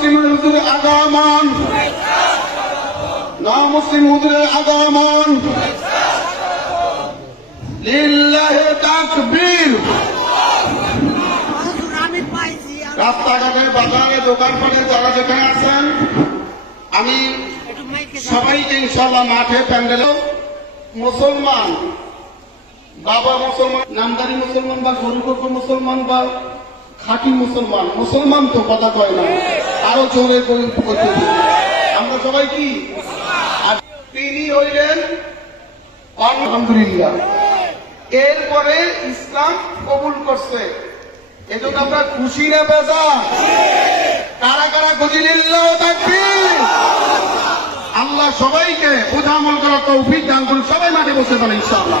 মুসলিমের হুজুরের আগমন, মুসলিম হুজুরের আগমন, লিল্লাহি তাকবীর। রাস্তাঘাটে বাজারে দোকানপাটে যারা যেখানে আছেন, আমি সবাইকে ইনশাআল্লাহ মাঠে প্যান্ডেলে মুসলমান বাবা মুসলমান, নামদারি মুসলমান বা গরিব মুসলমান বা খাঁটি মুসলমান, মুসলমান তো কথা কয় না, আরো জোরে করতে আমরা সবাই কি? আর তিনি হইলেন আলহামদুলিল্লাহ, এরপরে ইসলাম কবুল করছে। এজন্য আমরা খুশি না বেজা? কারা কারা খুশি? লিল্লাহি তাকবীর। আল্লাহ সবাইকে বুঝ আমল করার তৌফিক দান করুন। সবাই মাঠে বসে পারেন ইনশাআল্লাহ।